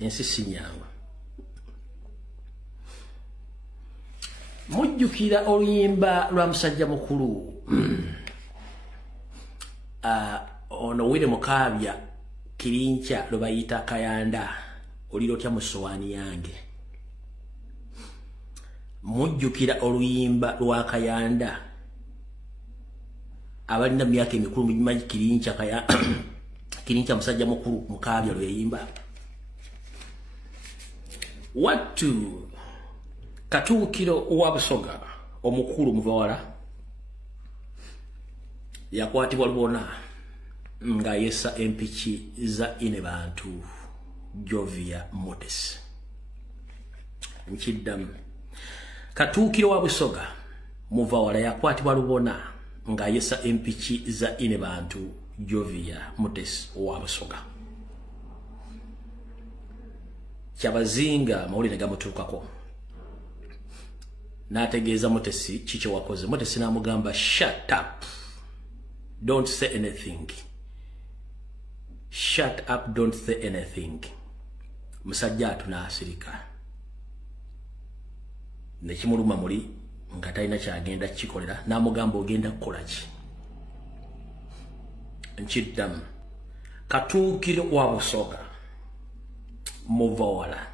ensi sinyangu mujjukira oluyimba lwa musajja mukulu ono wire mukabya kirincha lwe bayita kayanda oliro kya musowaani yange mujjukira oluyimba lwa kayanda abalina myaka emikulu mujimanyi kirincha kirincha musajja mukulu mukabya lwe yimba watu Katuukiro wa Busoga omukulu muvawala yakwatibwa lubona nga yesa empiki za ine bantu Jovia Motes nchiddamu Katuukiro wa Busoga muvawala yakwatibwa lubona nga yesa empiki za ine bantu Jovia Motes wa Busoga kyabazinga mawulire gamutuukako nategeeza Motesi chicho wakoze Motesi namugamba shut up don't say anything shut up don't say anything musajja tunasirika nekimuluma muli nga talina kyagenda kikolera namugamba ogenda kukola ki nchiddamu Katuukiro wa Busoga muvawala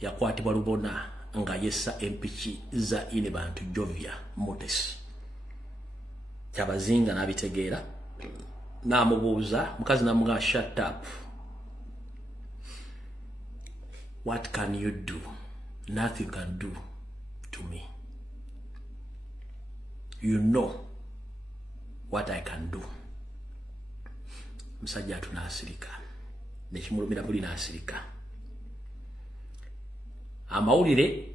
yakwatibwa lubona nga yesa empiki za ine bantu Jovia Motes kyabazinga nabitegeera namubuuza mukazi namugamba shut up what can you do nothing can do to me you know what I can do musajja tunasirika nekimulumira buli nasirika amawulire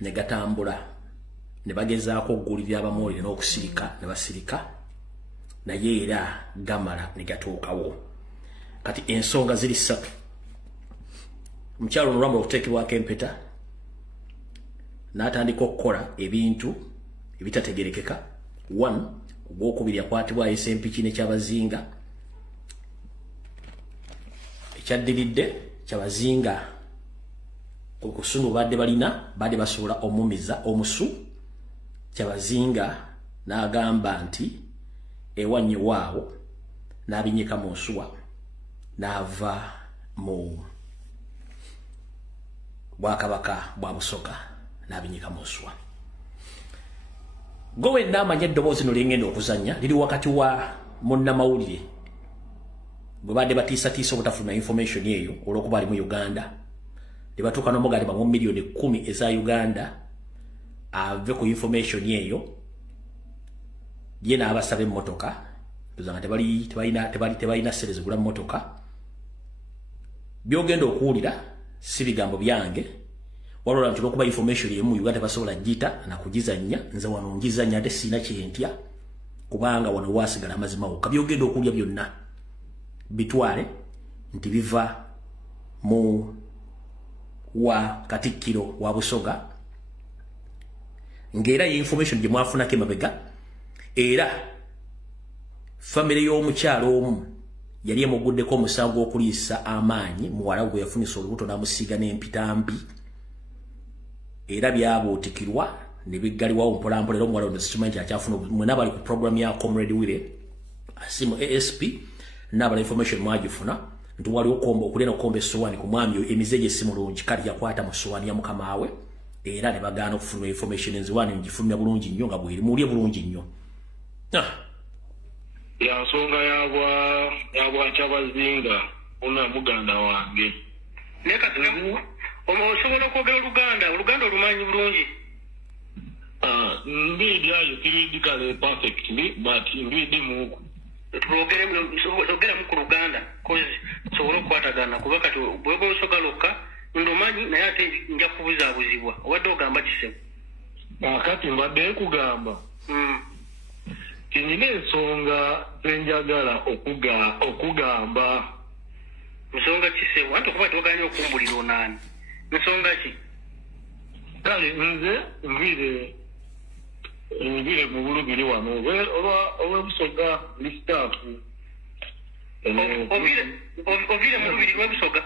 negatambula nebagezaako okugulirira abamawulire n'okusirika nebasirika naye era gamala negatuukawo kati ensonga ziri ssatu mukyalo olwamula okuteekebwako empeta n'atandika okukola ebintu ebitategerekeka 1 ogwokubiri yakwatibwa ayesa empiki nekyabazinga ekyaddiridde kyabazinga kusunu badde basobola omumiza omusu kyabazinga n'agamba nti ewanye waawo n'abinyika mu nsuwa n'ava mu bwakabaka bwa Busoga n'abinyika mu nsuwa gowe n'amanya eddoboozi no lyengenda okuzanya liri wakati wa munnamawulire gwe badde batiisatiisa obutafuna information eyo olw'okuba ali mu Uganda libatuka nomugali ba milioni 10 eza Uganda ave ku information yeyo yena abasabe motoka tuzanga tebalina serezi gula motoka byogenda okuwulira si bigambo byange walola nti okuba information yemu Uganda basobola jita na kugizanya nze wano ngizanya ate sina kyentya kubanga wano wasigala amazima wo kabyogenda okuwulira byonna bitwale nti biva mu wa Katikkiro wa Busoga ngera ye information gye mwafuna ke mabega era family y'omukyalo omu yali emuguddeko omusango okuliisa amaanyi muwala gwe yafunisa olubuto n'amusiiga n'empitambi era byabuutikirwa ne biggalibwawo mpolampola era omuwala ono sikimanyi kyakyafuna mwena bali ku program ya Comrade Wile asimu ASP n'abala information mwagifuna nti waliwo okulina okomba essowaani ku mwami emizeege simulungi kali yakwata mu ssowaani ya mukama we era ne bagaana okufuna information enziwaani ngifulumya bulungi nnyo nga bweri muwulye bulungi nnyo ya nsonga yabwa kyabazinga ona muganda wange neka tunamu osobola okwogera oluganda olumanyi bulungi mbidi ayo kiridikale perfectly but mbidi muku tulogeremu ku luganda kozi sobola okukwatagana kuba kati bweba osogaloka ndomanyi naye ate nja kubuzaabuzibwa obadde ogamba kisebo kati mbadde kugamba kinyina ensonga zenjagala okugamba nsonga kisebo anti okuba toganya okumbulira onaani nsonga ki kale nze ngwire Vile mugulu bili wano oba busoga listafu ovile mugulu wa busoga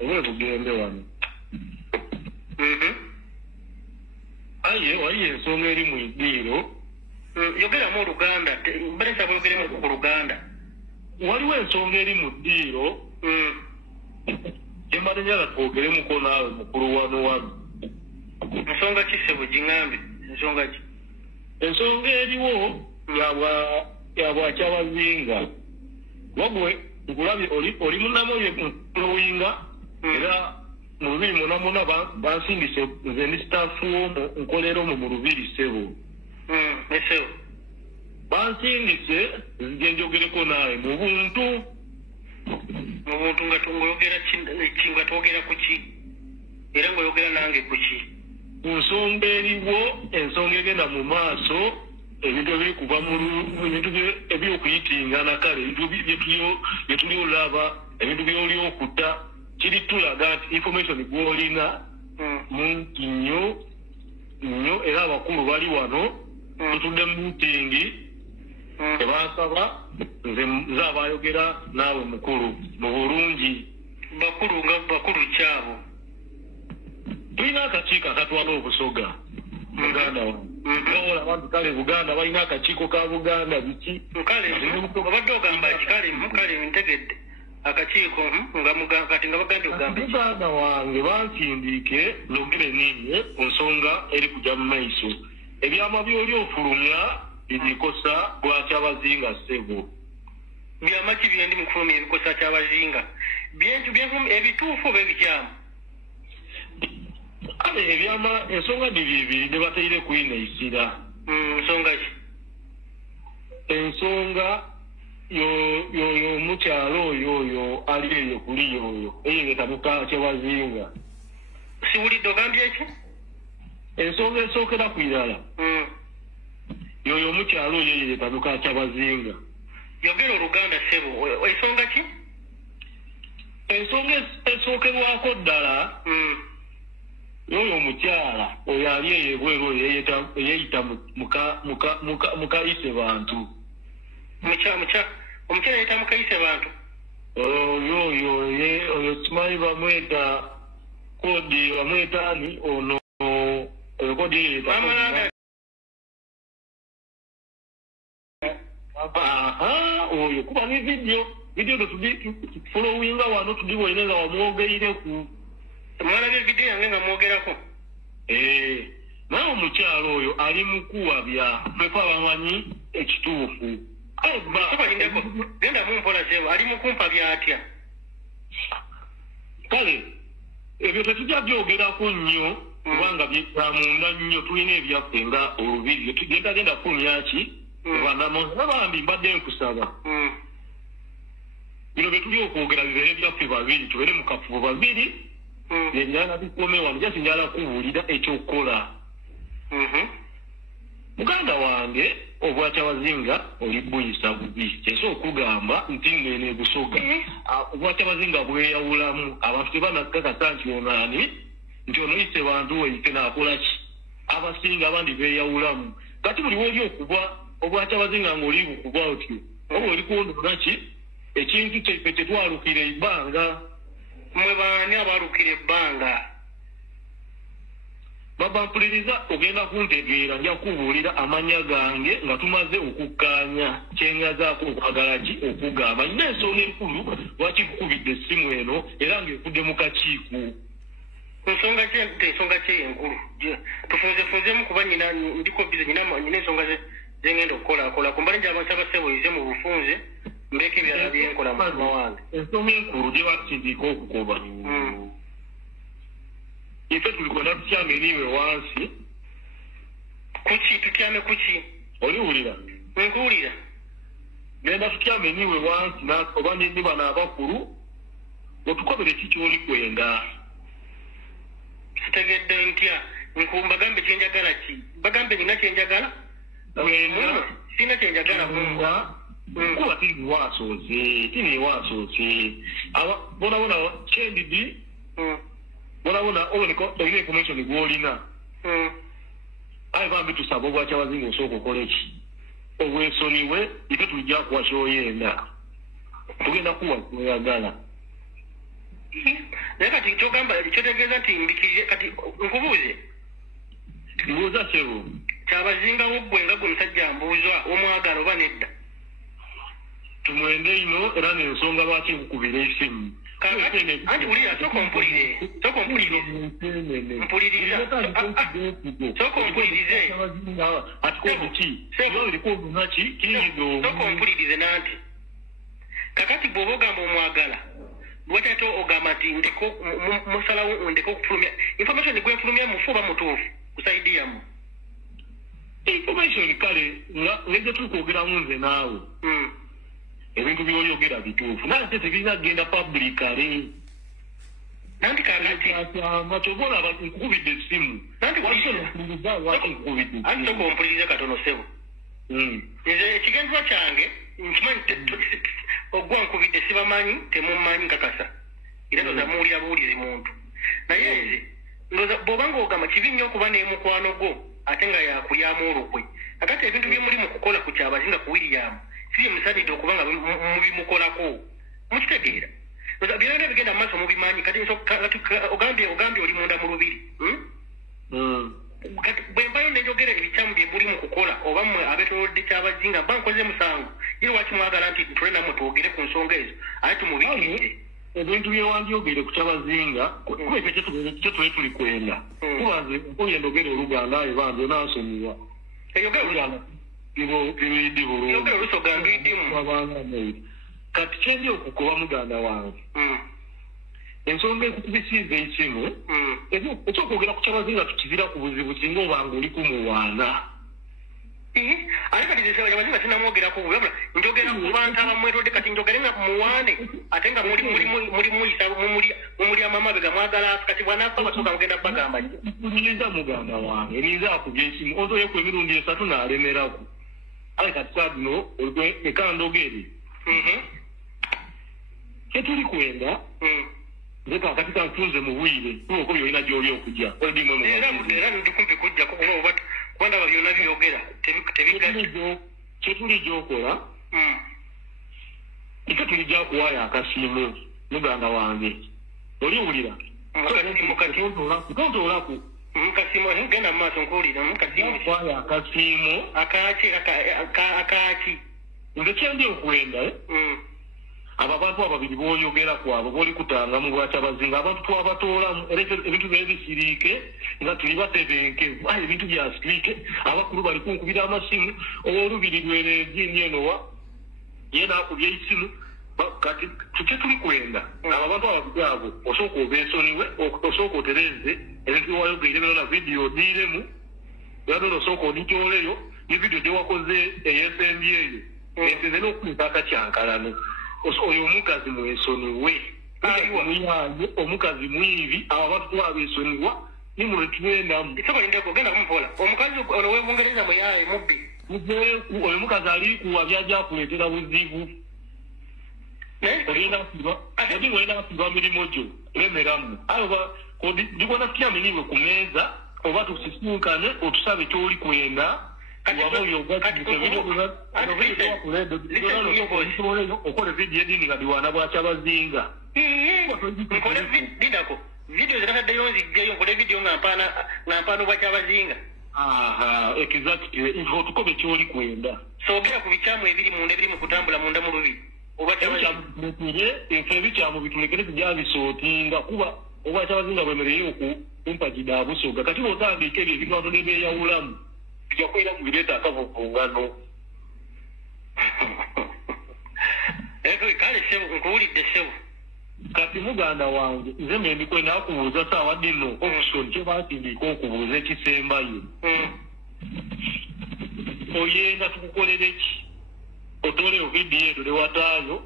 oba bugembe wano aye ensonga eri mu iddiiro yogera mu Luganda mbalesa bogeremu ku Luganda waliwo ensonga eri mu ddiiro gyembadde njala twogeremuko naawe mukulu wano ensonga ki ssebo gingambe ensonga eriwo yabwakyabazinga wabwe nkulabye oli munamoye mukuluwinga era mu 2008 bansindise nze ndi sitaafu womu nkolera omwo mu Lubiri ssebo bansindise nze njogereko naawe mu buntu nga twogera ku ki era ng'oyogera nange ku ki ku nsonga eriwo ensonga egenda mu maaso ebintu ebirikuva ebintu ebyokuyitingana kale ebintu byetuli olaba ebintu byoli okutta kiri tulaga nti information gwolina mungi nnyo era abakulu bali wano tutudde mu mitingi tebansaba nze abayogera naawe mukulu mu bulungi bakulu kyabo tulina akakiiko akatwala obusoga Buganda wano abantu kale Buganda balina akakiiko ka Buganda biki kale obadde ogamba kale ntegedde akakiiko kati nga bagambye ogamba Buganda wange bansindiike nogere ninye ku nsonga eri kujja mu maiso ebyama byoli ofulumya birikosa lwakyabazinga ssebo byama ki byendi mu kufulumya ebikosa kyabazinga ebituufu oba ebikyamu kale ebyama ensonga bibiri ne bateire kuyinaisira nsonga ki ensonga yoyo omukyalo oyo ali eyo kuli yoyo eyegetamuka kyebazinga siwulidde ogambye eki ensonga esookera ku irala yoyo omukyalo oyo eyegetamuka kyabazinga yogera Oluganda ssebo ensonga ki ensonga esookerwako ddala yoyo omukyala oyo ali eyebweru oyo eyeyita mukayise bantu omukyala yeyita mukayise bantu oyo kimanyi bamweta kodi bamweta ani ono oyo kodi eyeyita oyo kuba ne vidiyo tufolowinga wano tudiboine nga wamwogeireku mwalabye vidiyo yange nga mwogerako naye omukyalo oyo ali mukuwabya fefe abamanyi ekituufu genda mumpola sebo ali mukumpa byatya kale ebyo tetujja byogerako nnyo kubanga byamunda nnyo tulina ebyaffe nga olubiri gendagenda kumyaki nabambi mbadde nkusaba bino byetuli okwogera bibeere byaffe babiri tubeere mu kafubo babiri ebirala bikome wano jasi njala kubuulira ekyokukola muganda wange obwakyabazinga oli buyisa bubi kyesa okugamba nti nene busoga obwakyabazinga bweyawulamu abantu tebanakakasa nti onaani nti onoyise bantu weite naakola ki abasinga abandi beyawulamu kati buli woli okuba obwakyabazinga ngaoli bukuba otyo oba oli kuwonona ki ekintu kyaffe kyetwalukira ebbanga mwe baani abalukira ebbanga babampuliriza ogenda kuntegeera nja kubuulira amanya gange nga tumaze okukkaanya kyenyazaako okwagala ki okugamba nina ensonga enkulu lwaki kukubidde essimu eno era ng'ekudde mu kakiiko ensonga kye enkulu tufunzemu kuba nyina ndiko bize nyina ensonga zengenda okukolaakola kumbali nti abasaba ssebo yize mu bufunze mbeeko ebyala byenkola mukama wange ensonga enkulu gye bakisindiika okukoba ife tulikwenda tutyame niwe wansi kuki tutyame kuki oliwulira nkuwulira genda tutyame niwe wansi oba ni bano abakulu otukobere ki kyoli kwenda sitegedde ntya bagambe kyenjagala ki bagambe nina kyenjagala sina kyenjagala kuba tiniwasoose bonabona kyendidi bonabona olina information gwolina ayi bambi tusaba obwakyabazinga osooka okola eki obwesoniwe ite tujja kuwa kyoyenda tugenda kuwa kyoyagala naye kati kyogamba kyotegeeza nti mbikirire kati nkubuuze mbuuza sebo kyabazingawo ggwe nga gwe musajja mbuuza omwagala oba nedda tumwende ino era n'ensonga lwaki nkukubira esimu anti wulira soka ompulirize nanti kakati bw'oba ogamba omwagala lwakyato ogamba nti ndeko musalawo ndeko okufulumya information gwenfulumya mufu oba mutuufu kusaidi yamu information kale ngeze tukwogeramu nze naawe ebintu byoyogera bituufu naye ate tebirina kgenda publicale nanti kakatimatyobola nkukubidde essimu anti soka ompulirize katono sebo nze ekigendwa kyange nkimanyi ogwa nkubidde sibamanyi temumanyi nkakasa era ndoza muwulira buwulizi muntu naye nze ndoza bw'obanga ogamba kibi nnyo okuba n'emukwano gwo ate nga yakulyamu olukwe akati ebintu byemuli mu kukola ku kyabazinga ku William siye musanidde okuba nga mubimukolako mukitegeera byonna bigenda mu maaso mubimanyi kati ogambye oli munda mu lubiri bwe mbayo nenjogera ebikyamu bye muli mu kukola oba mmwe abetolodde kyabazinga mba nkoze musango ye lwaki mwagala nti tule nammwe twogere ku nsonga ezo ate tumubikirire ebintu byewandyogere ku kyabazinga kuba ekyo kyetule tuli kwenda kubanze nkoye ndogera oluganda ayo banze nansonyiwa biridi bulungi kati kyendi okukoba muganda wange ensonga ekukubisiiza ekimu ekyokwogera ku kyabazinga tukizira ku buzibu singa obanga oli kumuwaana ate kati abazinga sinamwogerako wabula njogera ku bantu abamwetodde kati njogere nga muwaane ate nga mumuli amamabega mwagala kati bwanaafa basooka mugenda bagamba mpuliriza muganda wange erinza akubya ekimu ozoyeku emirundi 3 n'alemerako aye kati sadino ekandogere kyetuli kwenda nze kakati kantunze mu bwire tuoko byolina gyoli okujja era ndikumpi kujjako kuba oba kubandaba byonna byogera kyetuli gyokola ite tulijja kuwaayo akasiimu muganda wange oliwulira tontolaku genda mumaaso nkuwulira kuwaayo akasiimu akaaki nze kyendi okwenda abo abantu ababiri b'oyogera kwabo b'oli kutanga mu bwakyabazinga abantu twabatoolamu era ebintu byebisiriike nga tuli batebenkevu ebintu bya siriike abakulu bali kunkubira amasimu olubiri lweregiini enowa ye naakubya eisimu kati tukye tuli kwenda abo abantu ababiri abo osooka obeesoniwe osooka otereze ebintu byewayogeire birona vidiyo odiiremu era osooka oditooleyo ne vidiyo gyewakoze eyesmb eyo ensinze n'okukunta akakyankalano oyo omukazi mwesoniwe muyaye omukazi mwivi abo abantu twabesoniwa nimule tugwendamu genda kumupola omukazi ono webungereza muyaye mubbi oyo mukazi ali kuwa byajja kuleetera buzibu ogenda kuba mirimu gyo lemeramu ayoba digona tukyamiriwe ku meeza oba tusisinkane otusabe kyoli kwenda okola vidiyo edini nga diwana bwakyabazinga didako vidiyo zirakaddeyo nzijjayo nkole vidiyo nga mpaana obwakyabazinga exactly nfe otukobe kyoli kwenda soogera ku bikyamu ebiri munda ebiri mu kutambula munda mu lubiri nfe ebikyamu bitulekere tujabisootinga kuba obwakyabazinga bwemereyo kumpa kidaabusoga kati botandika ebyo ebintu abantu nebeeyawulamu tujakwera mu bireeta akavuvungano kale sebu nkuwulidde sebu kati muganda wange nze mbendikwenda akubuuza saawa dino option kyebasindiika okubuuza ekisembayo oyenda tukukolere ki otoleyo vidiyo ezo lewataayo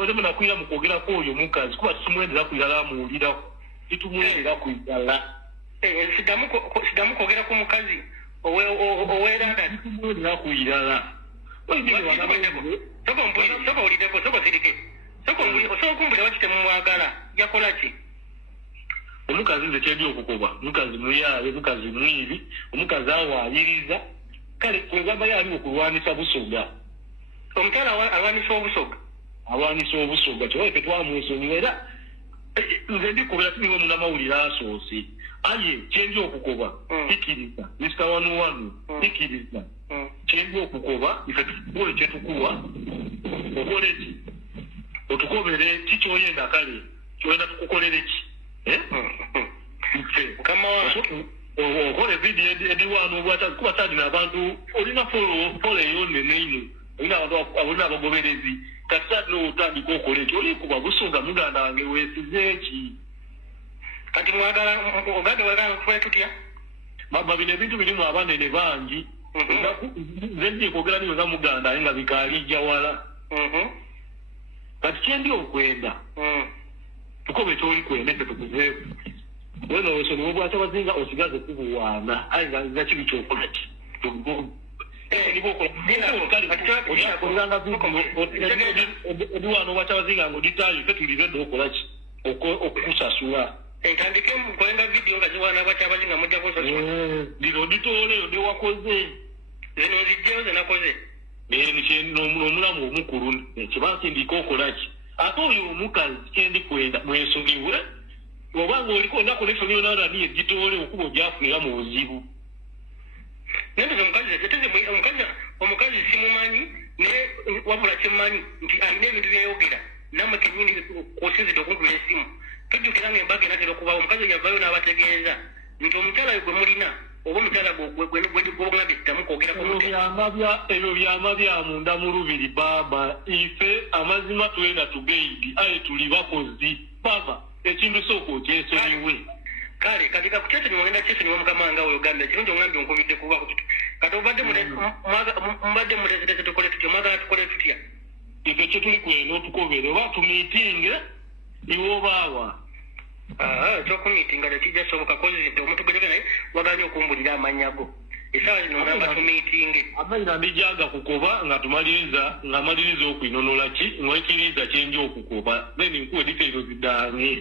olemena kwira mu kwogerako oyo mukazi kuba titumwendera kwirala amuwulirako titumwendera kwirala sidamu kwogera ku mukazi oweranda titumwendera kwirala soko olideko soko sirike soko okumbula wakite mumwagala yakola ki omukazi nze kyedi okukoba mukazi muyawe mukazi mwiri omukazi awayiriza kale kwegamba yali okulwanisa busoga omukyala alwanisa obusoga kyowe tetwamwesonyiwa era nze ndikubira tuniwo munamawulire asoose aye kyendi okukoba ikiriza Mr. Wanuwanu ikiriza kyendi okukoba ife tukole kyetukuwa okole ki otukobere kikyoyenda kale kyoyenda tukukolere ki okole video ediwano kuba talina abantu olina folo eyo neneino olina abantu olina abagoberezi kati talina otandika okola ekyo olikuba busoga muganda wange weesize eki kati mwagala kufuna tutya mama bino ebintu birimu abanene bangi nze ndikwogera niwe nga muganda aye nga bikalijja wala kati kyendi okwenda tukobe kyoli kwenda efe tukuzeeku wena wesoni wobwata bazinga osigaze kubuwaana aye nga kibi kyokola ki ediwano obwata bazinga nga oditayo fe tulibedde okola ki okukusasula entandike mukolenga video nga ziwana bwata bazinga mujja kusasula lino nditooleyo newakoze zino zijjeyo zenakoze n'omulamu omukulu kyebansindika okola ki ate oyo omukazi kyendi kwenda mwesonyiwe obanga oliko onako nesonyiwe nalani egitoole okuba ogyafunira mu buzibu omukazi simumanyi naye wabula kyemmanyi nti alina ebintu byayogera namwe kenyini kusinzidde okunkubira esimu tujjukira nga embaga enatera okubawo omukazi yavayo n'abategeeza nti omukyala gwe mulina oba omukyala gwogambye kitamukwogera ebyo byama bya munda mu lubiri baaba ife amazima twenda tugeidi aye tuli bakozi baba ekintu sooka okyesonyiwe kale kati kakukyesonyiwa ogenda kyesonyiwa mukama wange we ogambye kirungi ongambye onkubidde kubako kati mubadde muteesetese tukole tutya mwagala tukole tutya ife kyetuli kwenda otukobere oba tumiitinge iwe obaawa ekyokumiitinga tekijja soboka kozizidde omuntu gwe naye waganya okumbulira amannya go esaawa zino ngamba tumiitinge amaina ndijaga kukoba nga maliriza okwinonola ki ng'ekiriza kyendi okukoba then nkuwe detailo zidange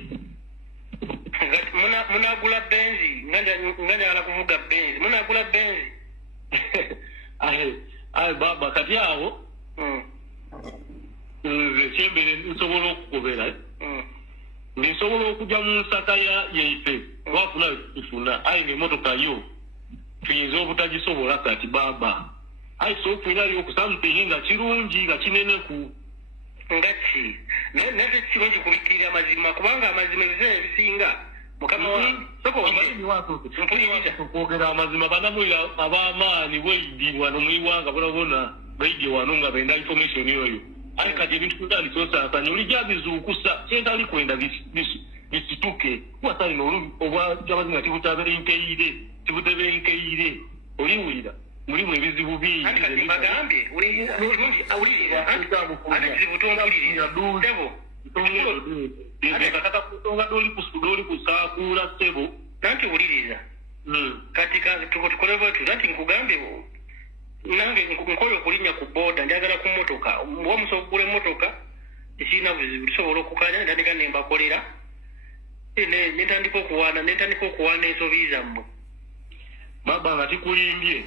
munagula benzi nga njagala kuvuga benzi munagula benzi aye baba kati awo nze kyembere nsobola okukobera nsobola okujja mu nsaka yaife wafuna tufuna aye n'emmotoka yo tuyinza obutagisobola kati baba aye sofunirayo okusamutinge nga kirungi nga kineneku nga ki naye kirungi kubikirira amazima kubanga amazima ebiseera ebisinga mukama okwogera amazima banamulira ab'amaanyi bweidi wano mu iwanga bonabona baidi wano nga benda information oyo aye kati ebintu tutandika osaasanya olijja bizuukusa kyentali kwenda bisituke kuwasalina obwatabazinga tibutebenkeire oliwulira mulimu ebizibu bingi kusonga doli kusaakula sebo nanti wuliriza kati tukole bwetu nanti nkugambye nange nkola okulinnya ku booda njagala ku mmotoka oba musobola okugula emmotoka ekirina buzibu tusobola okukanya ntandika nembakolera nentandika okuwaana ensobi zammwe baba nga tikulimbye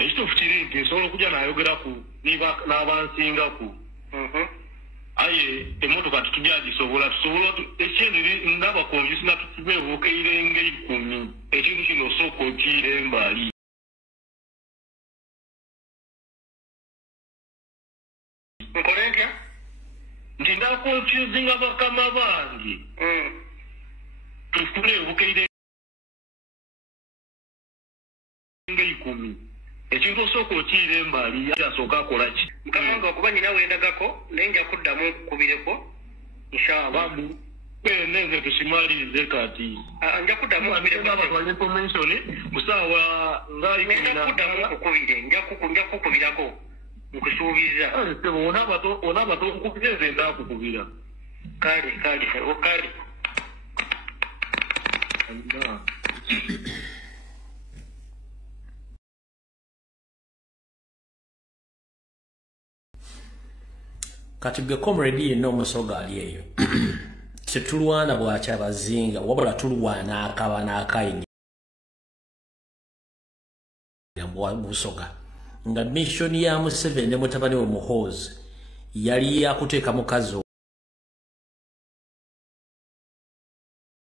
ekituufu kiri nti nsobola okujja nayogeraku n'abansingaku aye emmotoka tutujagisobola tusobola ekyendi ndabakonji singa tutubeebuukaire nga 10 ekintu kino osooka okiira embali nkole ntya nti ndakonfyuzinga bakama bange tutubeebuukaire nga 10 ekintu osooka okiira embali yasooka akola ki mukama wange okuba nyina wendagako naye nja kuddamu nkukubireko inshallah nenge tusimalirize kati nja kuddamu information kusaawa nja kuddamu nkukubire nja kukubirako nkusuubiza ona bato nkukubira nze ndakukubira kale kati gwe comrade yenna omusoga ali eyo Tetulwana bwacha bazinga wabula tulwana akaba n'akayini yambwa busoga nga mission ya Museveni ne mutabani we Muhoozi yali yakuteeka mukazi